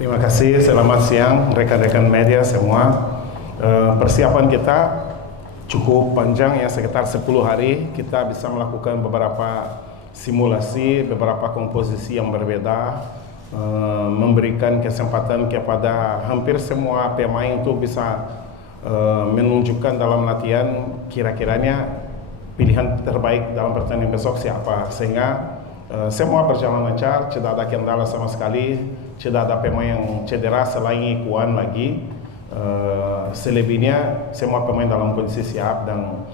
Terima kasih, selamat siang rekan-rekan media semua. Persiapan kita cukup panjang ya, sekitar 10 hari kita bisa melakukan beberapa simulasi, beberapa komposisi yang berbeda, memberikan kesempatan kepada hampir semua pemain untuk bisa menunjukkan dalam latihan kira-kiranya pilihan terbaik dalam pertandingan besok siapa, sehingga semua berjalan lancar, tidak ada kendala sama sekali, tidak ada pemain yang cedera selain Ikuan lagi. Selebihnya semua pemain dalam kondisi siap, dan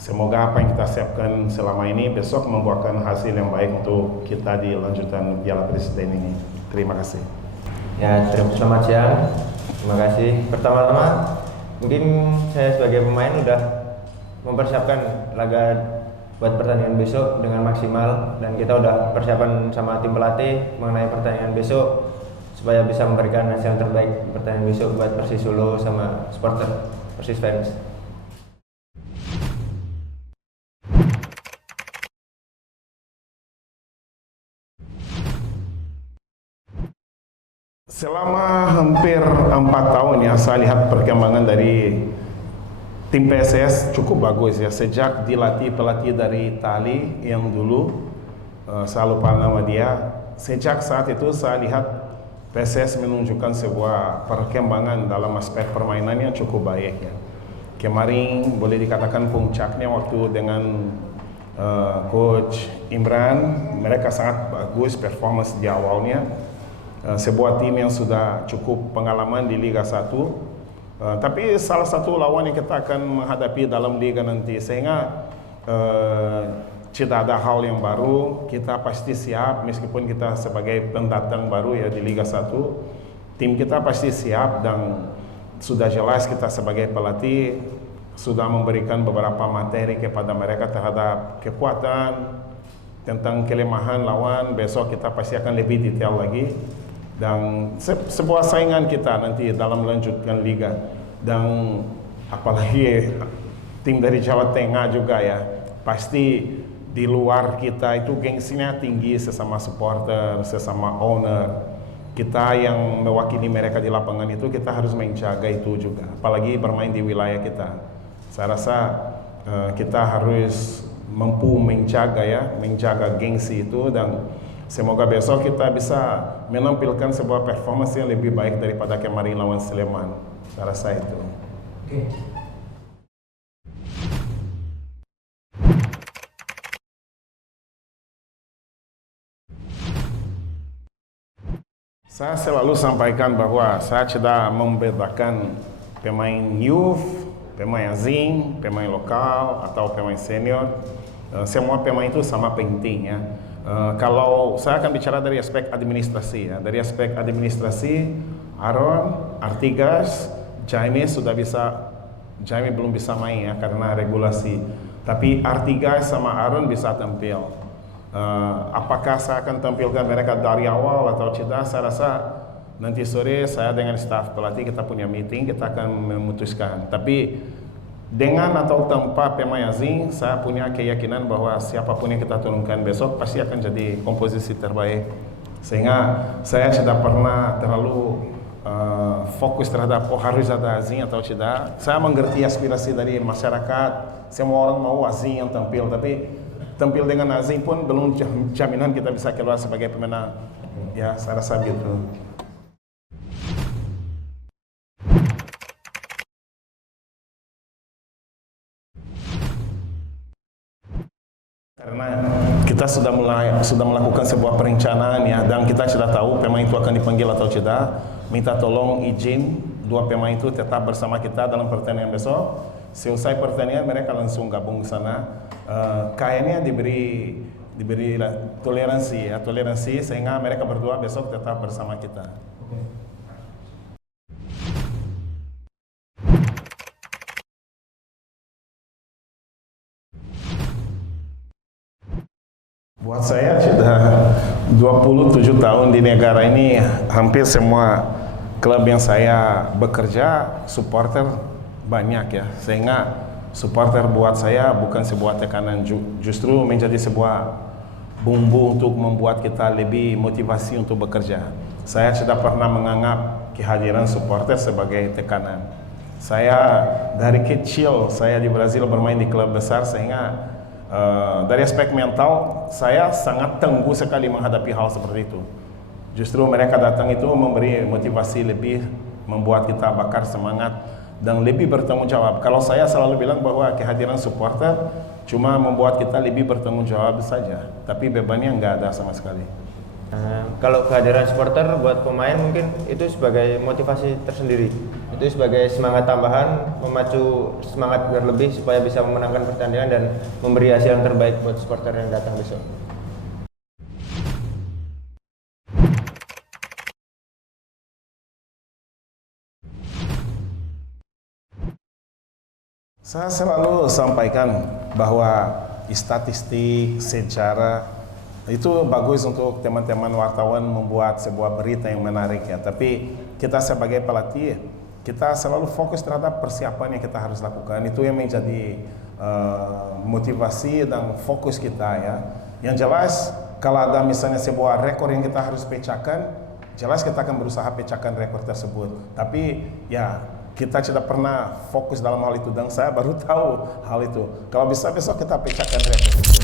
semoga apa yang kita siapkan selama ini besok membuahkan hasil yang baik untuk kita di lanjutan Piala Presiden ini. Terima kasih. Ya, selamat siang. Terima kasih. Pertama-tama mungkin saya sebagai pemain udah mempersiapkan laga buat pertandingan besok dengan maksimal, dan kita udah persiapan sama tim pelatih mengenai pertandingan besok supaya bisa memberikan hasil yang terbaik di pertandingan besok buat Persis Solo sama supporter Persis fans. Selama hampir 4 tahun ya, saya lihat perkembangan dari tim PSS cukup bagus ya. Sejak dilatih pelatih dari Itali yang dulu, saya lupa nama dia. Sejak saat itu saya lihat PSS menunjukkan sebuah perkembangan dalam aspek permainannya cukup baik ya. Kemarin boleh dikatakan puncaknya waktu dengan Coach Imran, mereka sangat bagus performance di awalnya. Sebuah tim yang sudah cukup pengalaman di Liga 1. Tapi salah satu lawan yang kita akan menghadapi dalam Liga nanti, sehingga tidak ada hal yang baru, kita pasti siap meskipun kita sebagai pendatang baru ya di Liga 1. Tim kita pasti siap, dan sudah jelas kita sebagai pelatih sudah memberikan beberapa materi kepada mereka terhadap kekuatan, tentang kelemahan lawan. Besok kita pasti akan lebih detail lagi, dan sebuah saingan kita nanti dalam melanjutkan liga. Dan apalagi tim dari Jawa Tengah juga ya, pasti di luar kita itu gengsinya tinggi sesama supporter, sesama owner. Kita yang mewakili mereka di lapangan itu, kita harus menjaga itu juga, apalagi bermain di wilayah kita. Saya rasa kita harus mampu menjaga gengsi itu, dan semoga besok kita bisa menampilkan sebuah performance yang lebih baik daripada kemarin lawan Sleman. Saya rasa itu. Oke. Saya selalu sampaikan bahwa saya tidak membedakan pemain youth, pemain asing, pemain lokal, atau pemain senior. Semua pemain itu sama penting ya. Kalau saya akan bicara dari aspek administrasi ya, dari aspek administrasi, Aaron, Artigas, Jaime belum bisa main ya karena regulasi. Tapi Artigas sama Aaron bisa tampil. Apakah saya akan tampilkan mereka dari awal atau tidak? Saya rasa nanti sore saya dengan staf pelatih kita punya meeting, kita akan memutuskan. Tapi dengan atau tanpa pemain asing, saya punya keyakinan bahwa siapapun yang kita turunkan besok pasti akan jadi komposisi terbaik. Sehingga saya tidak pernah terlalu fokus terhadap harus ada asing atau tidak. Saya mengerti aspirasi dari masyarakat, semua orang mau asing yang tampil, tapi tampil dengan asing pun belum jaminan kita bisa keluar sebagai pemenang. Ya, saya rasa gitu. Karena kita sudah melakukan sebuah perencanaan ya, dan kita sudah tahu pemain itu akan dipanggil atau tidak. Minta tolong izin dua pemain itu tetap bersama kita dalam pertandingan besok. Selesai pertandingan mereka langsung gabung ke sana. Kayaknya diberi toleransi sehingga mereka berdua besok tetap bersama kita. Buat saya sudah 27 tahun di negara ini, hampir semua klub yang saya bekerja, supporter banyak ya. Sehingga supporter buat saya bukan sebuah tekanan, justru menjadi sebuah bumbu untuk membuat kita lebih motivasi untuk bekerja. Saya tidak pernah menganggap kehadiran supporter sebagai tekanan. Saya dari kecil saya di Brazil bermain di klub besar, sehingga dari aspek mental saya sangat tangguh sekali menghadapi hal seperti itu. Justru mereka datang itu memberi motivasi lebih, membuat kita bakar semangat dan lebih bertanggung jawab. Kalau saya selalu bilang bahwa kehadiran supporter cuma membuat kita lebih bertanggung jawab saja, tapi bebannya nggak ada sama sekali. Kalau kehadiran supporter buat pemain mungkin itu sebagai motivasi tersendiri, itu sebagai semangat tambahan, memacu semangat biar lebih supaya bisa memenangkan pertandingan dan memberi hasil yang terbaik buat supporter yang datang besok. Saya selalu sampaikan bahwa statistik, sejarah itu bagus untuk teman-teman wartawan membuat sebuah berita yang menarik ya. Tapi kita sebagai pelatih, kita selalu fokus terhadap persiapan yang kita harus lakukan. Itu yang menjadi motivasi dan fokus kita ya. Yang jelas kalau ada misalnya sebuah rekor yang kita harus pecahkan, jelas kita akan berusaha pecahkan rekor tersebut. Tapi ya kita tidak pernah fokus dalam hal itu, dan saya baru tahu hal itu. Kalau bisa besok kita pecahkan rekor itu.